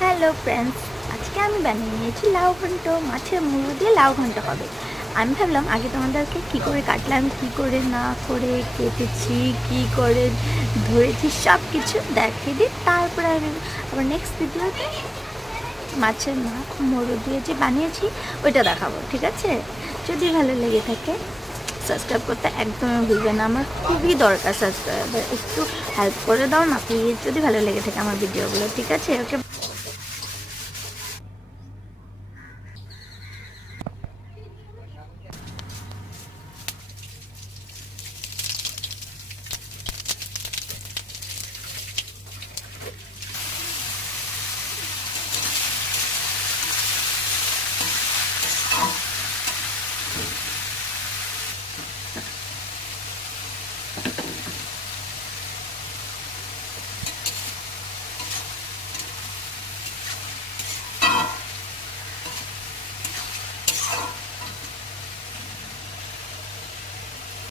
Hello friends, আজকে আমি বানিয়ে নিয়েছি লাউ ঘন্ট। মাছের মুড়ো দিয়ে লাউ ঘন্ট হবে। আমি ভাবলাম আগে তোমাদেরকে কী করে কাটলাম, কী করে না করে কেটেছি, কী করে ধরেছি সব কিছু দেখিয়ে দিই। তারপরে আমি আবার নেক্সট ভিডিওতে মাছের মুড়ো দিয়ে যে বানিয়েছি ওইটা দেখাবো, ঠিক আছে? যদি ভালো লেগে থাকে সাবস্ক্রাইব করতে একদমই ভুলবে না, আমার খুবই দরকার সাবস্ক্রাইবার। একটু হেল্প করে দাও না প্লিজ, যদি ভালো লেগে থাকে আমার ভিডিওগুলো, ঠিক আছে? ওকে।